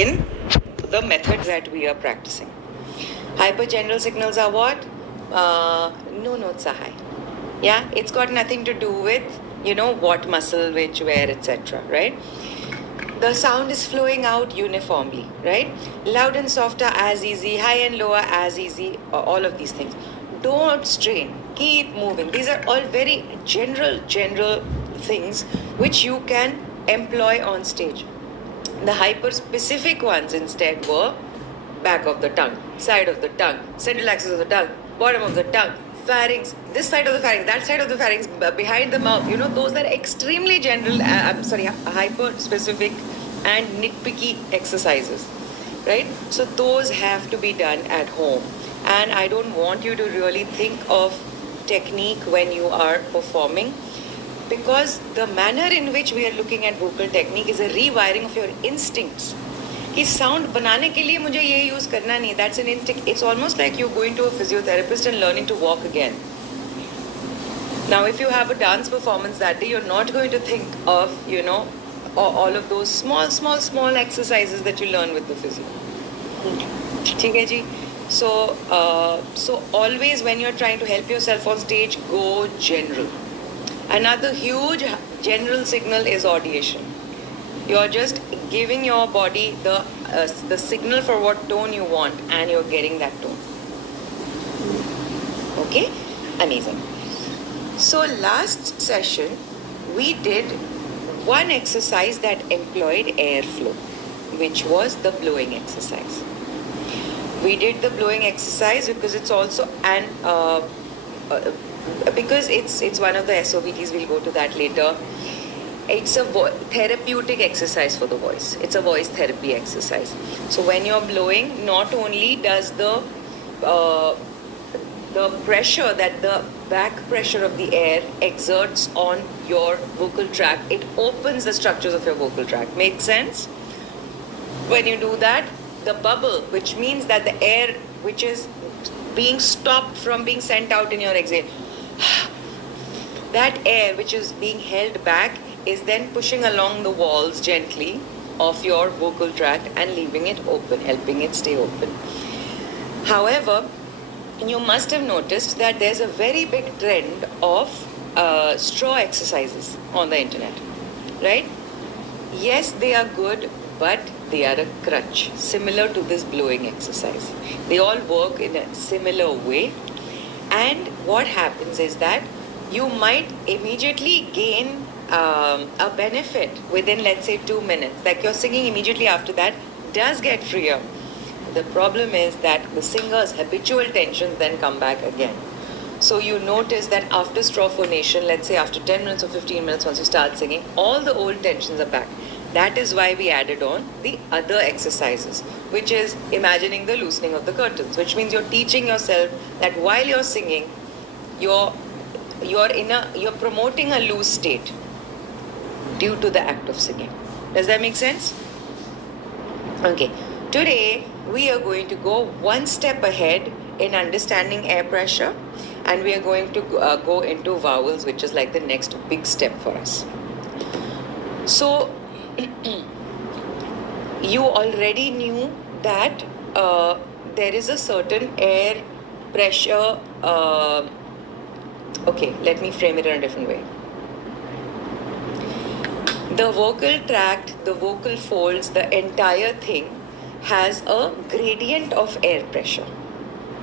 in the methods that we are practicing. Hypergeneral signals are what? No notes are high. Yeah, it's got nothing to do with, what muscle, which, where, etc. Right? The sound is flowing out uniformly, right? Loud and soft are as easy, high and low are as easy, all of these things. Don't strain, keep moving. These are all very general things which you can employ on stage. The hyper specific ones instead were back of the tongue, side of the tongue, central axis of the tongue, bottom of the tongue, pharynx, this side of the pharynx, that side of the pharynx, behind the mouth. Those are extremely general, hyper specific and nitpicky exercises, right? So those have to be done at home. And I don't want you to really think of technique when you are performing, because the manner in which we are looking at vocal technique is a rewiring of your instincts. कि sound बनाने के लिए मुझे ये use करना नहीं. That's an instinct. It's almost like you're going to a physiotherapist and learning to walk again. Now, if you have a dance performance that day, you're not going to think of, all of those small exercises that you learn with the physio. ठीक है जी? So always when you're trying to help yourself on stage, go general. Another huge general signal is audiation. You're just giving your body the signal for what tone you want, and you're getting that tone. Okay? Amazing. So last session, we did one exercise that employed airflow, which was the blowing exercise. We did the blowing exercise because it's also because it's one of the SOVTs. We'll go to that later. It's a therapeutic exercise for the voice. It's a voice therapy exercise. So when you're blowing, not only does the pressure that the back pressure of the air exerts on your vocal tract, it opens the structures of your vocal tract. Makes sense? When you do that, the bubble, which means that the air which is being stopped from being sent out in your exhale, that air which is being held back is then pushing along the walls gently of your vocal tract and leaving it open, helping it stay open. However, you must have noticed that there's a very big trend of straw exercises on the internet, right? Yes, they are good, but they are a crutch, similar to this blowing exercise. They all work in a similar way. And what happens is that you might immediately gain a benefit within, let's say, 2 minutes. Like your singing immediately after that does get freer. The problem is that the singer's habitual tensions then come back again. So you notice that after straw phonation, let's say after 10 minutes or 15 minutes, once you start singing, all the old tensions are back. That is why we added on the other exercises, which is imagining the loosening of the curtains, which means you're teaching yourself that while you're singing, you're promoting a loose state due to the act of singing. Does that make sense? Okay. Today, we are going to go one step ahead in understanding air pressure, and we are going to go into vowels, which is like the next big step for us. So, you already knew that there is a certain air pressure. Okay, let me frame it in a different way. The vocal tract, the vocal folds, the entire thing has a gradient of air pressure,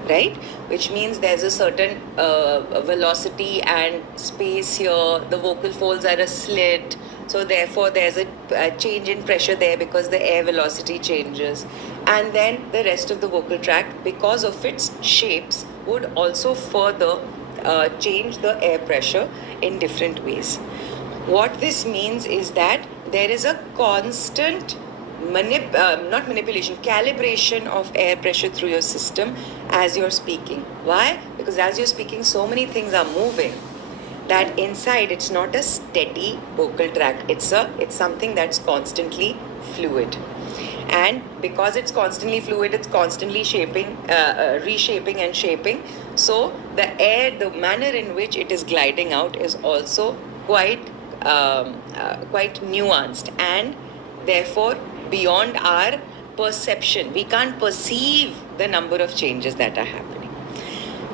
right? Which means there's a certain velocity and space here. The vocal folds are a slit. So therefore, there's a change in pressure there because the air velocity changes. And then the rest of the vocal tract, because of its shapes, would also further change the air pressure in different ways. What this means is that there is a constant calibration of air pressure through your system as you're speaking. Why? Because as you're speaking, so many things are moving that inside it's not a steady vocal tract. It's something that's constantly fluid. And because it's constantly fluid, it's constantly shaping, reshaping and shaping. So the air, the manner in which it is gliding out is also quite nuanced, and therefore beyond our perception. We can't perceive the number of changes that are happening.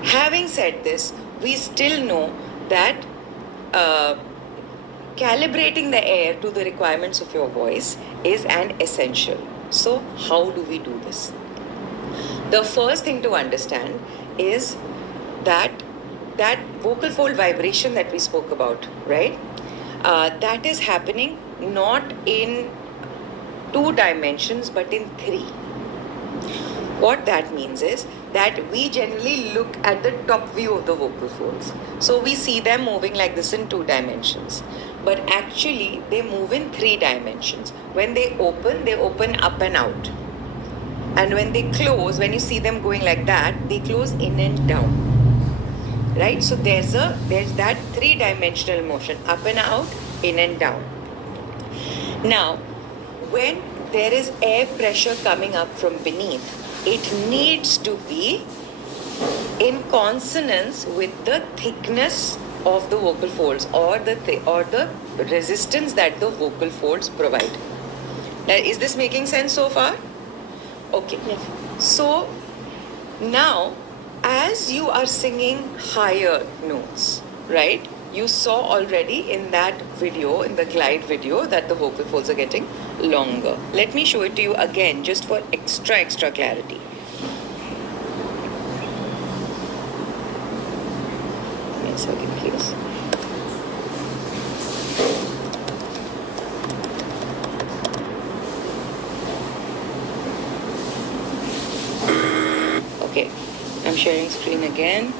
Having said this, we still know that calibrating the air to the requirements of your voice is an essential. So, how do we do this? The first thing to understand is that vocal fold vibration that we spoke about, right? That is happening not in 2 dimensions but in 3. What that means is that we generally look at the top view of the vocal folds. So we see them moving like this in 2 dimensions. But actually they move in 3 dimensions. When they open up and out. And when they close, when you see them going like that, they close in and down. Right? So there's that 3-dimensional motion, up and out, in and down. Now, when there is air pressure coming up from beneath, it needs to be in consonance with the thickness of the vocal folds or the resistance that the vocal folds provide. Now, is this making sense so far? Okay. Yes. So now, as you are singing higher notes, right? You saw already in that video, in the glide video, that the vocal folds are getting longer. Let me show it to you again, just for extra clarity. Give me a second, please. Okay, I'm sharing screen again.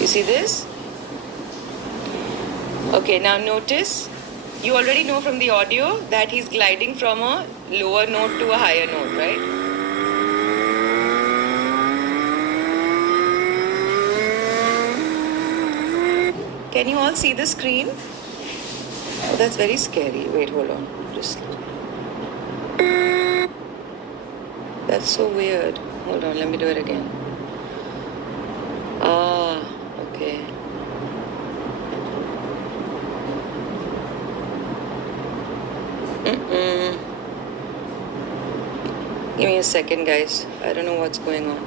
You see this? Okay, now notice, you already know from the audio that he's gliding from a lower note to a higher note, right? Can you all see the screen? Oh, that's very scary. Wait, hold on. That's so weird. Hold on, let me do it again. Okay. Give me a second, guys. I don't know what's going on.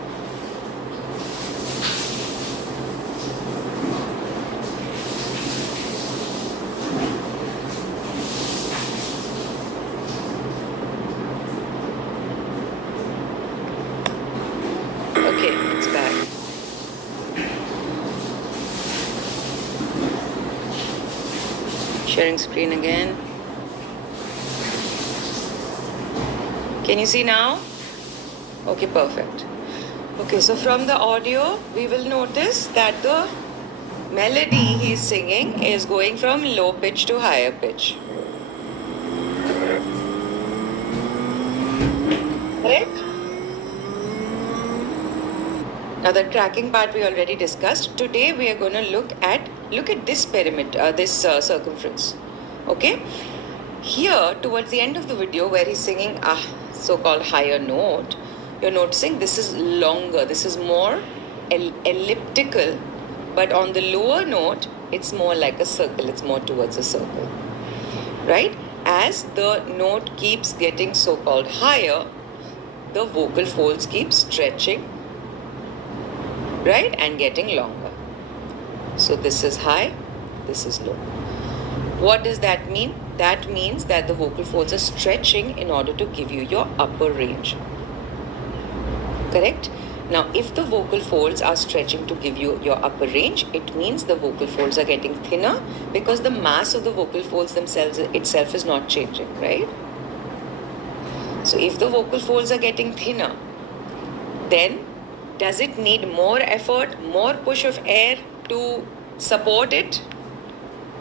Okay, it's back. Sharing screen again. Can you see now? Okay, perfect. Okay, so from the audio, we will notice that the melody he's singing is going from low pitch to higher pitch. Correct? Now the tracking part we already discussed. Today we are going to look at this perimeter, this circumference. Okay? Here, towards the end of the video, where he's singing a so-called higher note, you're noticing this is longer. This is more elliptical, but on the lower note, it's more like a circle. It's more towards a circle, right? As the note keeps getting so-called higher, the vocal folds keep stretching, right, and getting longer. So this is high, this is low. What does that mean? That means that the vocal folds are stretching in order to give you your upper range. Correct? Now, if the vocal folds are stretching to give you your upper range, it means the vocal folds are getting thinner because the mass of the vocal folds itself is not changing, right? So if the vocal folds are getting thinner, then does it need more effort, more push of air to support it,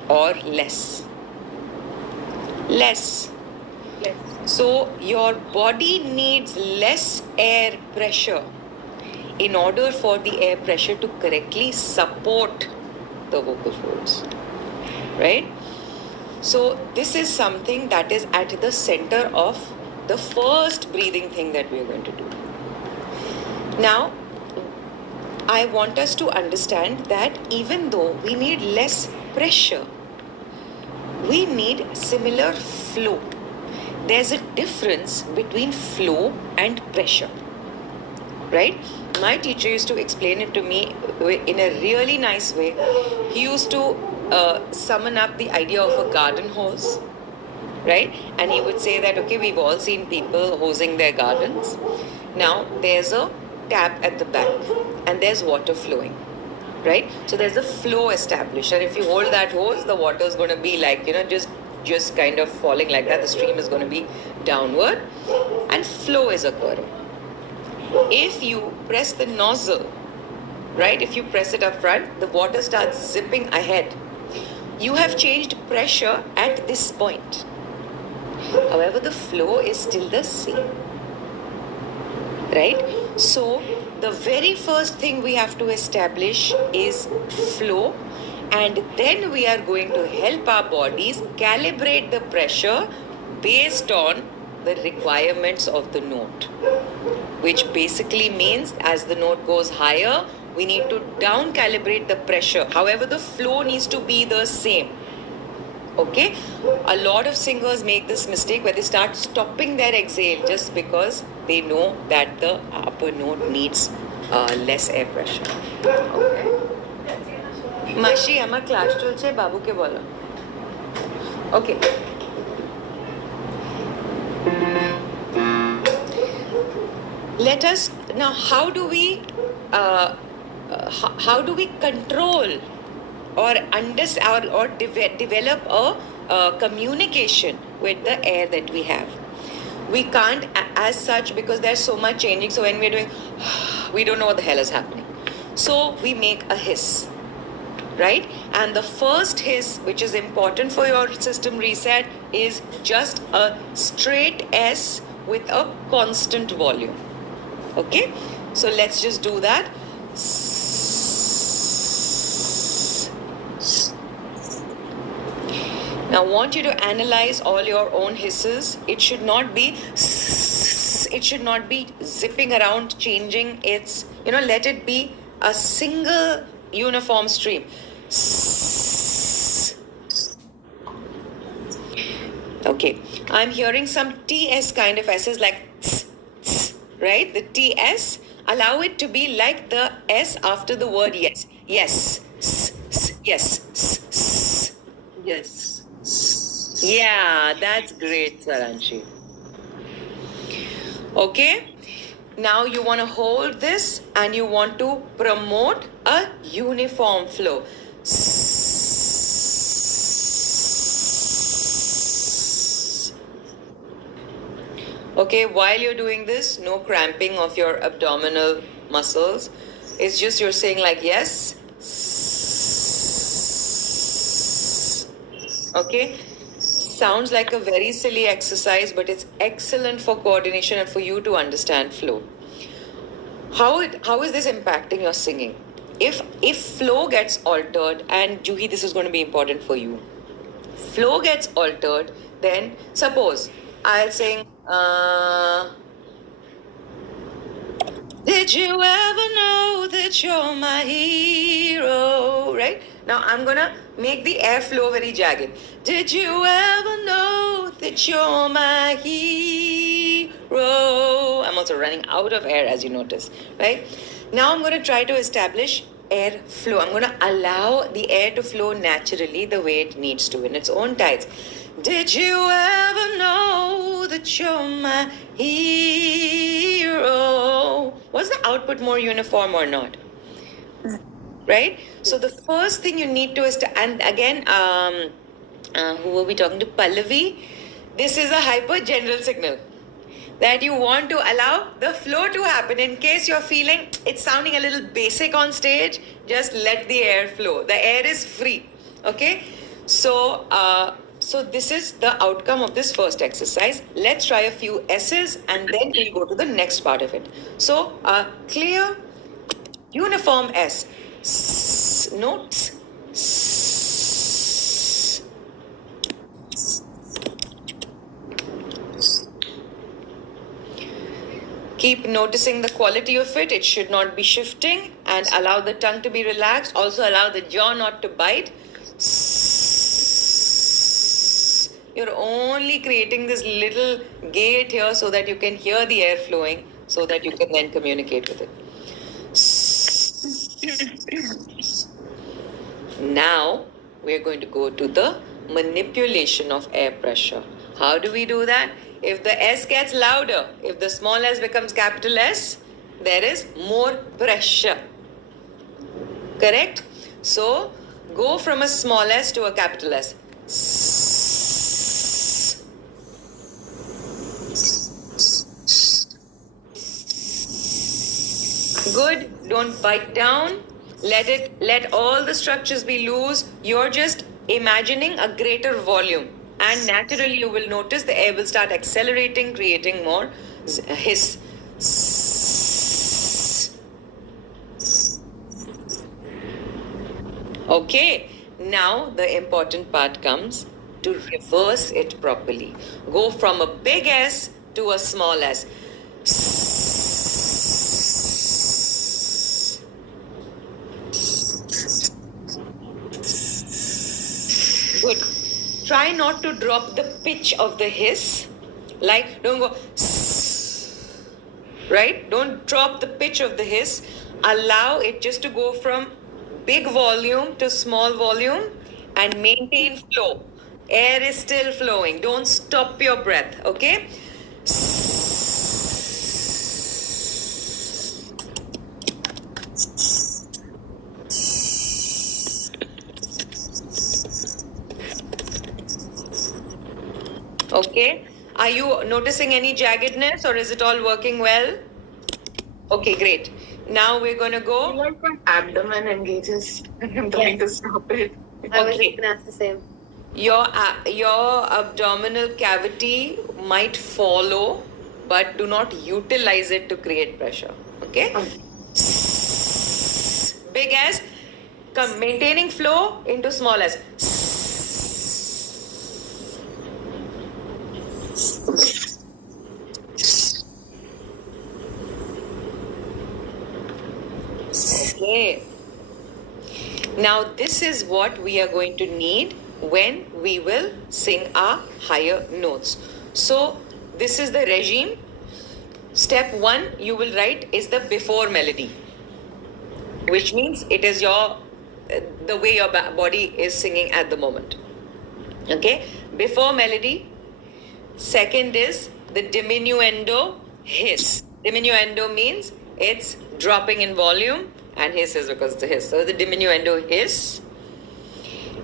or less? Less. So your body needs less air pressure in order for the air pressure to correctly support the vocal folds, right? So this is something that is at the center of the first breathing thing that we are going to do. Now, I want us to understand that even though we need less pressure, we need similar flow. There's a difference between flow and pressure, right? My teacher used to explain it to me in a really nice way. He used to summon up the idea of a garden hose, right? And he would say that, okay, we've all seen people hosing their gardens. Now, there's a tap at the back and there's water flowing, right? So there's a flow established. And if you hold that hose, the water is going to be like, just kind of falling like that. The stream is going to be downward and flow is occurring. If you press the nozzle, right, if you press it up front, the water starts zipping ahead. You have changed pressure at this point. However, the flow is still the same, right? So the very first thing we have to establish is flow, and then we are going to help our bodies calibrate the pressure based on the requirements of the note, which basically means as the note goes higher, we need to down calibrate the pressure. However, the flow needs to be the same. Okay? A lot of singers make this mistake where they start stopping their exhale just because they know that the upper note needs less air pressure. Okay? Mashi, আমার class চলছে, বাবুকে বলো. Okay. Let us now. How do we control or understand or develop a communication with the air that we have? We can't as such because there's so much changing. So when we're doing, we don't know what the hell is happening. So we make a hiss, right? And the first hiss, which is important for your system reset, is just a straight S with a constant volume. Okay? So let's just do that. Now I want you to analyze all your own hisses. It should not be zipping around, changing its, let it be a single uniform stream. Okay, I'm hearing some TS kind of S's like right? The TS, allow it to be like the S after the word yes. Yes. Yes. Yes. Yeah, that's great, Saranshi. Okay? Now you want to hold this and you want to promote a uniform flow. Okay, while you're doing this, no cramping of your abdominal muscles. It's just you're saying like yes. Okay? Sounds like a very silly exercise, but it's excellent for coordination and for you to understand flow. How is this impacting your singing? If flow gets altered, and Juhi, this is going to be important for you. Flow gets altered, then suppose I'll sing, did you ever know that you're my hero? Right? Now I'm gonna make the air flow very jagged. Did you ever know that you're my hero? I'm also running out of air, as you notice, right? Now I'm gonna try to establish air flow. I'm gonna allow the air to flow naturally the way it needs to in its own tides. Did you ever know that you're my hero? Was the output more uniform or not? Right? So the first thing you need to and again, who were we talking to? Pallavi. This is a hyper general signal that you want to allow the flow to happen. In case you're feeling it's sounding a little basic on stage, just let the air flow. The air is free. Okay? So this is the outcome of this first exercise. Let's try a few S's and then we'll go to the next part of it. So clear, uniform S. Notes. Keep noticing the quality of it. It should not be shifting, and allow the tongue to be relaxed. Also allow the jaw not to bite. You're only creating this little gate here so that you can hear the air flowing, so that you can then communicate with it. Now we're going to go to the manipulation of air pressure. How do we do that? If the S gets louder, if the small s becomes capital S, there is more pressure. Correct? So go from a small s to a capital S. Good. Don't bite down. Let all the structures be loose. You're just imagining a greater volume, and naturally you will notice the air will start accelerating, creating more hiss. Okay, now the important part comes to reverse it properly. Go from a big S to a small s. Good. Try not to drop the pitch of the hiss. Like, don't go, right? Don't drop the pitch of the hiss. Allow it just to go from big volume to small volume and maintain flow. Air is still flowing. Don't stop your breath, okay? Okay, are you noticing any jaggedness, or is it all working well? Okay, great. Now we're going to go. Like my abdomen engages and I'm trying to stop it. I was Okay. just gonna ask the same. Your abdominal cavity might follow, but do not utilize it to create pressure. Okay? Big S, come maintaining flow into small s. Okay. Now this is what we are going to need when we will sing our higher notes. So this is the regime. Step 1 you will write is the before melody, which means it is your the way your body is singing at the moment. Okay, before melody. Second is the diminuendo hiss. Diminuendo means it's dropping in volume, and hiss is because it's a hiss. So the diminuendo hiss.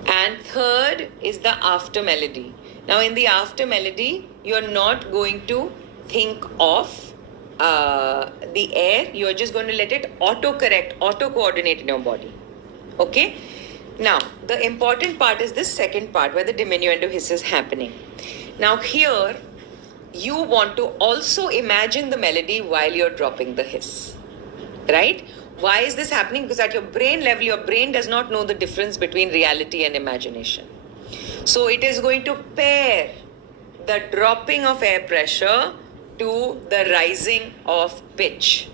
And third is the after melody. Now in the after melody, you're not going to think of the air. You're just going to let it auto-correct, auto-coordinate in your body. Okay? Now, the important part is this second part where the diminuendo hiss is happening. Now here, you want to also imagine the melody while you're dropping the hiss. Right? Why is this happening? Because at your brain level, your brain does not know the difference between reality and imagination. So it is going to pair the dropping of air pressure to the rising of pitch.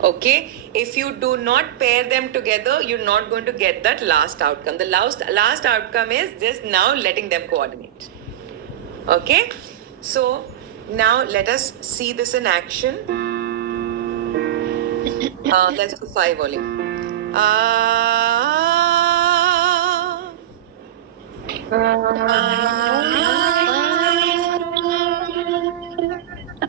Okay? If you do not pair them together, you're not going to get that last outcome. The last outcome is just now letting them coordinate. Okay? So now let us see this in action. Let's do 5 only.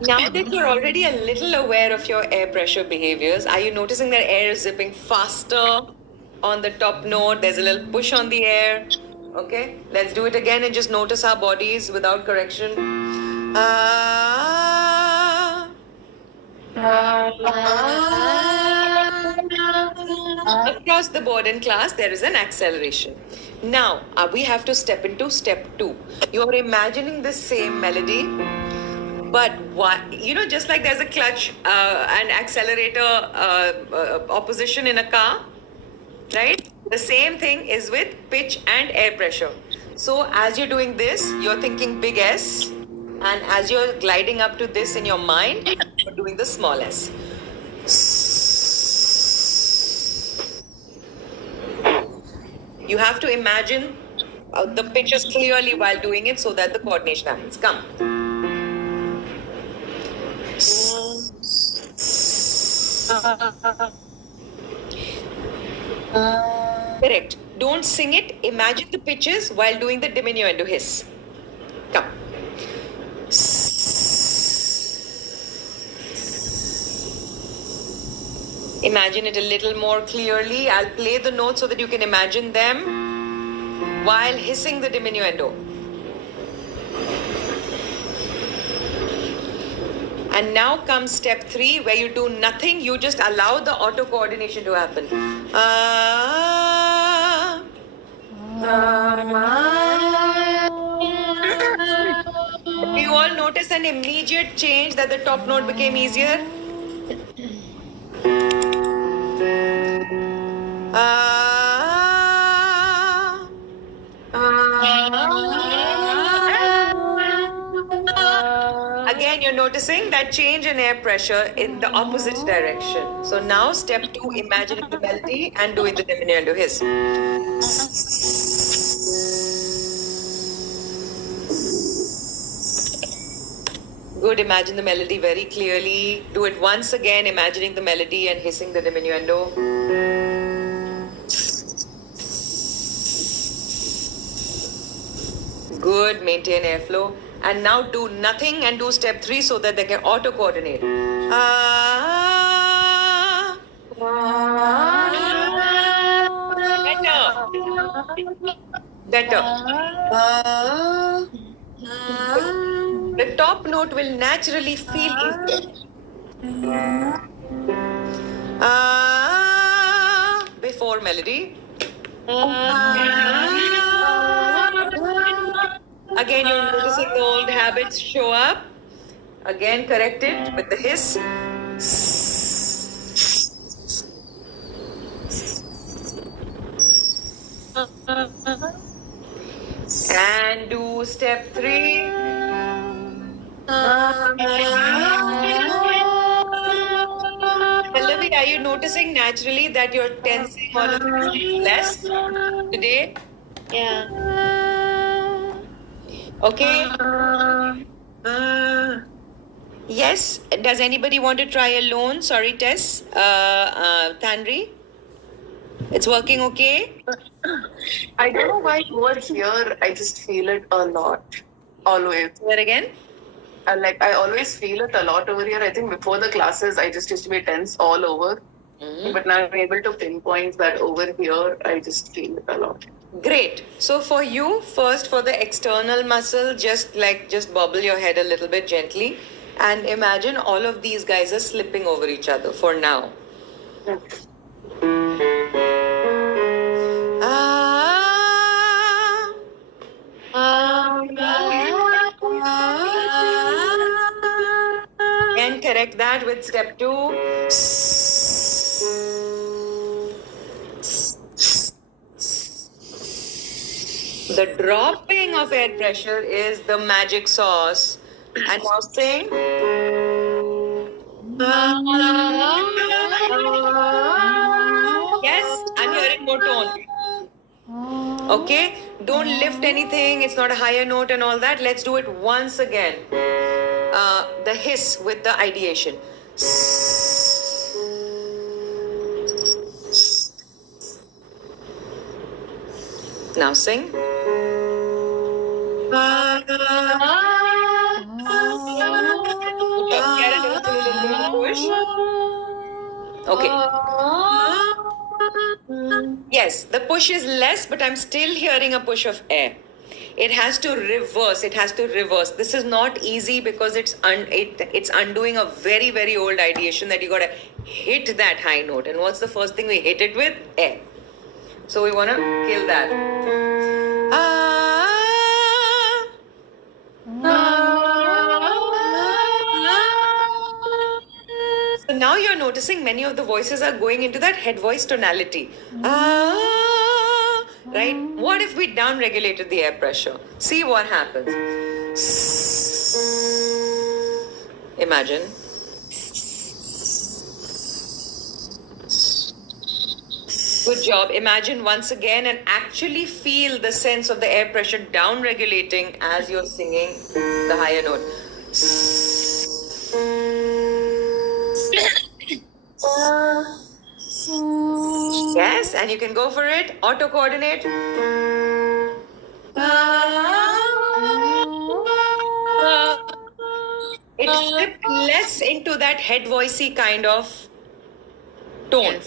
Now that you're already a little aware of your air pressure behaviors, are you noticing that air is zipping faster on the top note? There's a little push on the air. Okay, let's do it again and just notice our bodies without correction. Across the board in class, there is an acceleration. Now, we have to step into step 2. You're imagining the same melody, but just like there's a clutch and accelerator opposition in a car, right? The same thing is with pitch and air pressure. So as you're doing this, you're thinking big S, And as you're gliding up to this in your mind, you're doing the small s. You have to imagine the pitches clearly while doing it so that the coordination happens. Come. Correct. Don't sing it. Imagine the pitches while doing the diminuendo hiss. Come. Imagine it a little more clearly. I'll play the notes so that you can imagine them while hissing the diminuendo. And now comes step 3 where you do nothing, you just allow the auto coordination to happen. Do you all notice an immediate change that the top note became easier? Again, you're noticing that change in air pressure in the opposite direction. So now step 2, imagining the melody and doing the diminuendo hiss. Good, imagine the melody very clearly. Do it once again, imagining the melody and hissing the diminuendo. Good, maintain airflow. And now do nothing and do step 3 so that they can auto coordinate. Better. The top note will naturally feel easier. Before melody. Again, you're noticing the old habits show up. Again, correct it with the hiss. And do step 3. Pallavi, are you noticing naturally that you're tensing all of this less today? Yeah. Okay. Yes. Does anybody want to try alone? Sorry, Tess. Tanri? It's working okay? I don't know why over here I just feel it a lot. Always. Where again? I always feel it a lot over here. I think before the classes I just used to be tense all over. But now I'm able to pinpoint that over here I just feel it a lot. Great. So for you, first for the external muscle, just bobble your head a little bit gently and imagine all of these guys are slipping over each other for now. And correct that with step 2. The dropping of air pressure is the magic sauce. And now sing. Yes, I'm hearing more tone. Okay, don't lift anything. It's not a higher note and all that. Let's do it once again. The hiss with the ideation. Now sing. Okay. Yes, the push is less, but I'm still hearing a push of air. It has to reverse. It has to reverse. This is not easy because it's undoing a very, very old ideation that you got to hit that high note. And what's the first thing we hit it with? Air. So we want to kill that. So now you're noticing many of the voices are going into that head voice tonality. Right? What if we down regulated the air pressure? See what happens. Imagine. Good job. Imagine once again and actually feel the sense of the air pressure down regulating as you're singing the higher note. Yes, and you can go for it. Auto coordinate. It slipped less into that head voicey kind of tone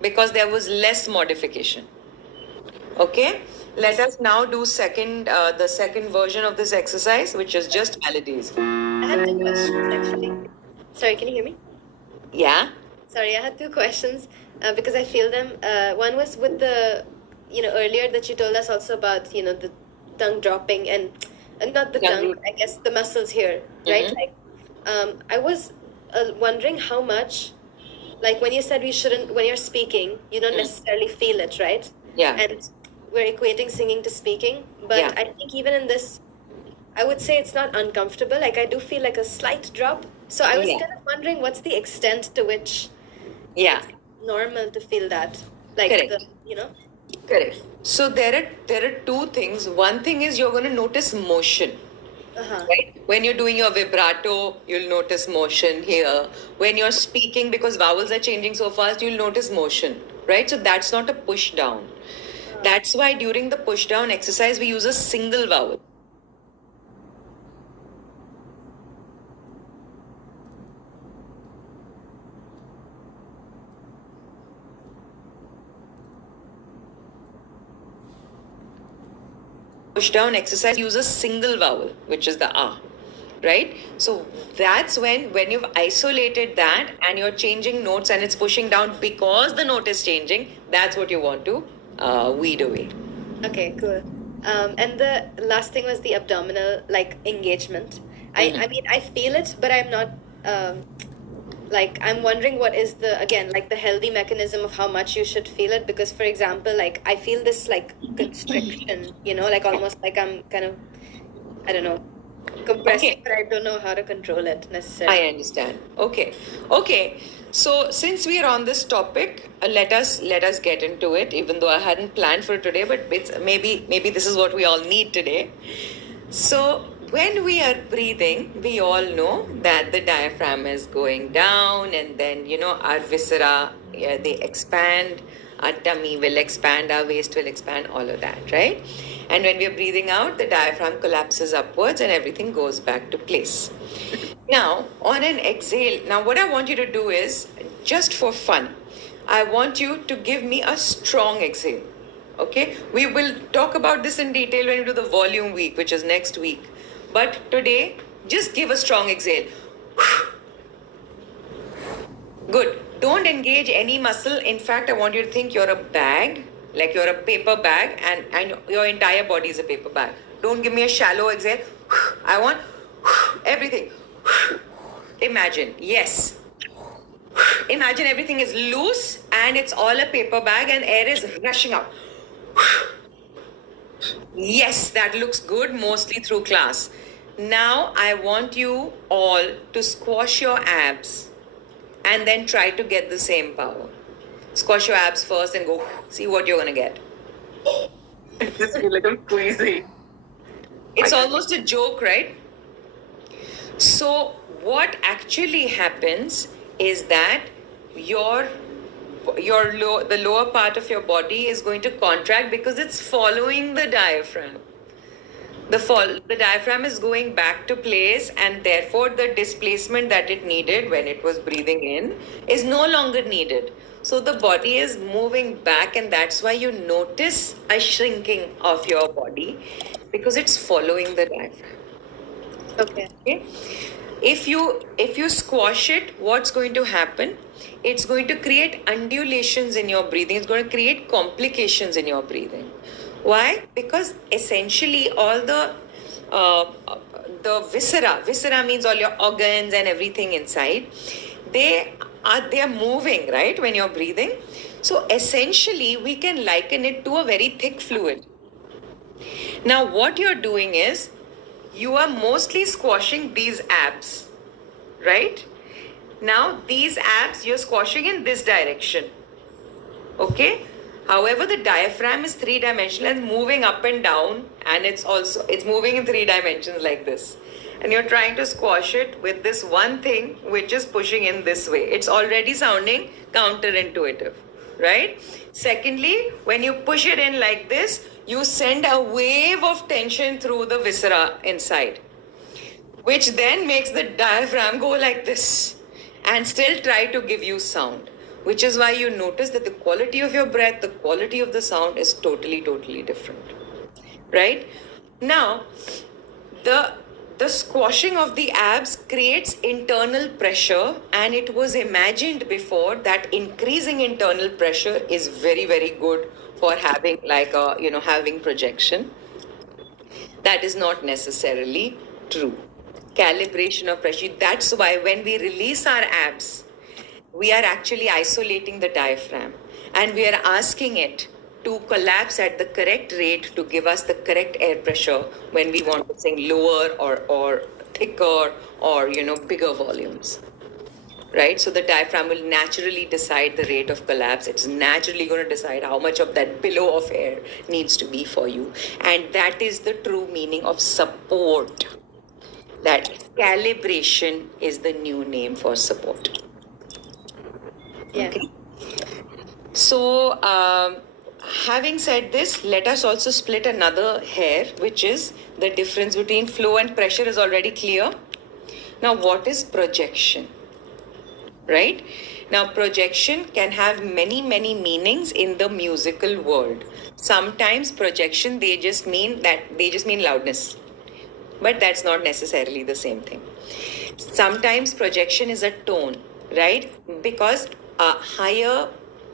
because there was less modification. Okay, let us now do the second version of this exercise, which is just melodies. I had two questions actually. Sorry, can you hear me? Yeah. Sorry, I had two questions because I feel them. One was with the, earlier that you told us also about, the tongue dropping and not the tongue, I guess the muscles here, right? Like, I was wondering how much, like when you said when you're speaking, you don't necessarily feel it, right? Yeah. And we're equating singing to speaking, but Yeah. I think even in this, I would say it's not uncomfortable. Like I do feel like a slight drop. So I was kind of wondering what's the extent to which it's normal to feel that. Like Correct. Correct. So there are two things. One thing is you're going to notice motion. Right? When you're doing your vibrato, you'll notice motion here. When you're speaking, because vowels are changing so fast, you'll notice motion. Right? So that's not a push down. That's why during the push down exercise, we use a single vowel. Push down exercise use a single vowel, which is the ah, right? So that's when you've isolated that and you're changing notes and it's pushing down because the note is changing, that's what you want to weed away. Okay, cool. And the last thing was the abdominal engagement. I mean I feel it, but I'm not I'm wondering what is the healthy mechanism of how much you should feel it, because for example I feel this constriction, almost like I'm kind of, I don't know, compressing, but I don't know how to control it necessarily. I understand. Okay. So since we are on this topic, let us get into it. Even though I hadn't planned for today, but maybe this is what we all need today. So when we are breathing, we all know that the diaphragm is going down, and then our viscera, they expand. Our tummy will expand, our waist will expand, all of that, right? And when we are breathing out, the diaphragm collapses upwards and everything goes back to place. Now, on an exhale, now what I want you to do is, just for fun, I want you to give me a strong exhale. Okay? We will talk about this in detail when we do the volume week, which is next week. But today, just give a strong exhale. Good. Don't engage any muscle. In fact, I want you to think you're a bag, like you're a paper bag, and your entire body is a paper bag. Don't give me a shallow exhale. I want everything. Imagine, yes. Imagine everything is loose and it's all a paper bag and air is rushing out. Yes, that looks good, mostly through class. Now I want you all to squash your abs and then try to get the same power. Squash your abs first and go, see what you're going to get. I just feel like I'm queasy. It's almost a joke, right? So what actually happens is that the lower part of your body is going to contract because it's following the diaphragm. The diaphragm is going back to place, and therefore the displacement that it needed when it was breathing in is no longer needed. So the body is moving back, and that's why you notice a shrinking of your body, because it's following the diaphragm. Okay. If you squash it, what's going to happen? It's going to create undulations in your breathing. It's going to create complications in your breathing. Why? Because essentially all the viscera means all your organs and everything inside, they are moving, right, when you're breathing. So essentially we can liken it to a very thick fluid. Now what you're doing is you are mostly squashing these abs, right? Now these abs you're squashing in this direction. Okay? However, the diaphragm is three-dimensional and moving up and down, and it's moving in 3 dimensions like this. And you're trying to squash it with this one thing which is pushing in this way. It's already sounding counterintuitive, right? Secondly, when you push it in like this, you send a wave of tension through the viscera inside, which then makes the diaphragm go like this and still try to give you sound, which is why you notice that the quality of your breath, the quality of the sound is totally, totally different, right? Now, the squashing of the abs creates internal pressure, and it was imagined before that increasing internal pressure is very, very good for having having projection. That is not necessarily true. Calibration of pressure. That's why when we release our abs, we are actually isolating the diaphragm and we are asking it to collapse at the correct rate to give us the correct air pressure when we want to sing lower or thicker or bigger volumes, right? So the diaphragm will naturally decide the rate of collapse. It's naturally going to decide how much of that billow of air needs to be for you, and that is the true meaning of support. That calibration is the new name for support. Yeah. Okay. So, having said this, let us also split another hair, which is the difference between flow and pressure is already clear. Now, what is projection? Right? Now, projection can have many, many meanings in the musical world. Sometimes projection, they just mean loudness. But that's not necessarily the same thing. Sometimes projection is a tone, right? Because higher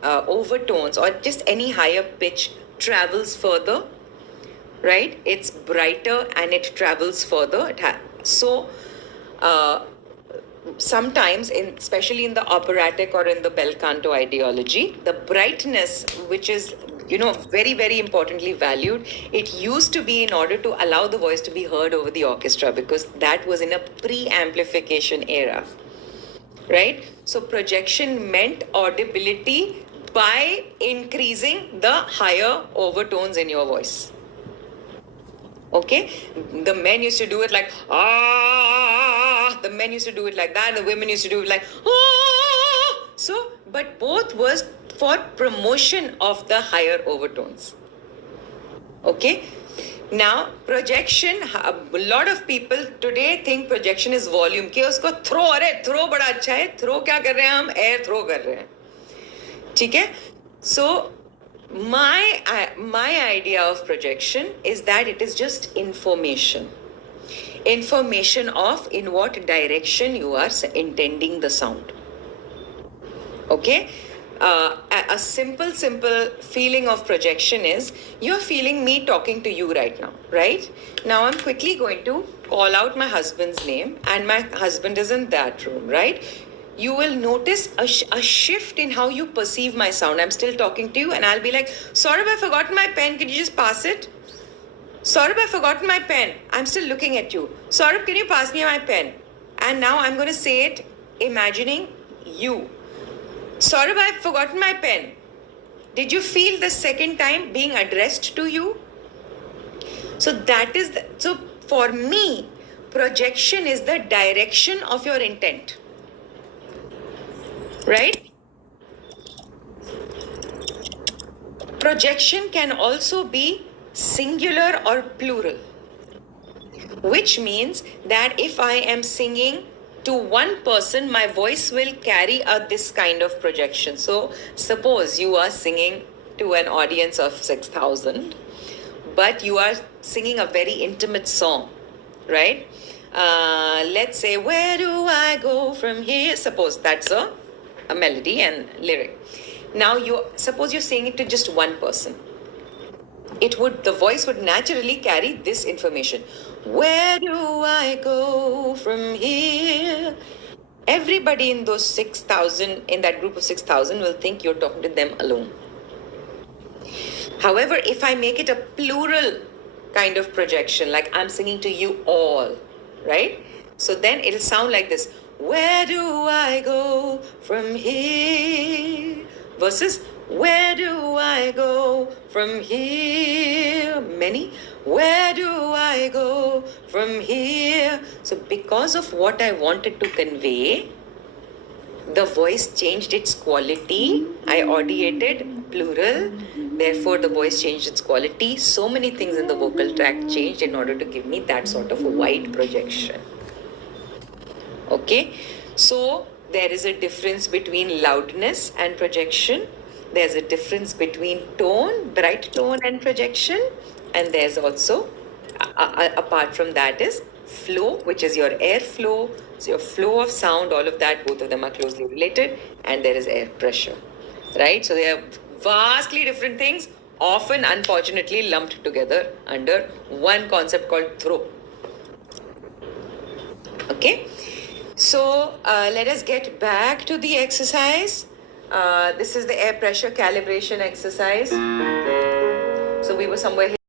overtones or just any higher pitch travels further, right? It's brighter and it travels further. Sometimes, especially in the operatic or in the bel canto ideology, the brightness, which is very, very importantly valued, it used to be in order to allow the voice to be heard over the orchestra, because that was in a pre-amplification era, right? So projection meant audibility by increasing the higher overtones in your voice. Okay? The men used to do it like, ah, the men used to do it like that, the women used to do it like, ah. So, but both was for promotion of the higher overtones. Okay? Now, projection, a lot of people today think projection is volume. कि उसको throw बड़ा अच्छा है, throw क्या कर रहे हैं हम? Air throw कर रहे हैं. ठीक है? So, my idea of projection is that it is just information of in what direction you are intending the sound. Okay? A simple feeling of projection is you're feeling me talking to you right now, right? Now I'm quickly going to call out my husband's name, and my husband is in that room, right? You will notice a shift in how you perceive my sound. I'm still talking to you and I'll be like, Saurabh, I've forgotten my pen. Can you just pass it? Saurabh, I've forgotten my pen. I'm still looking at you. Saurabh, can you pass me my pen? And now I'm going to say it imagining you. Saurabh, I've forgotten my pen. Did you feel the second time being addressed to you? So so for me, projection is the direction of your intent. Right? Projection can also be singular or plural, which means that if I am singing to one person, my voice will carry this kind of projection. So suppose you are singing to an audience of 6,000, but you are singing a very intimate song, right? Let's say, where do I go from here? Suppose that's a melody and lyric. Now suppose you're saying it to just one person. The voice would naturally carry this information. Where do I go from here? Everybody in those 6,000, in that group of 6,000 will think you're talking to them alone. However, if I make it a plural kind of projection, like I'm singing to you all, right? So then it'll sound like this. where do I go from here? Versus, where do I go from here? Many, where do I go from here? So, because of what I wanted to convey, the voice changed its quality. I audiated plural, therefore, the voice changed its quality. So many things in the vocal tract changed in order to give me that sort of a wide projection. Okay, so there is a difference between loudness and projection. There's a difference between tone, bright tone, and projection. And there's also, apart from that, is flow, which is your air flow. So your flow of sound, all of that, both of them are closely related. And there is air pressure, right? So they are vastly different things, often unfortunately lumped together under one concept called throw. Okay, so let us get back to the exercise. This is the air pressure calibration exercise. So we were somewhere here.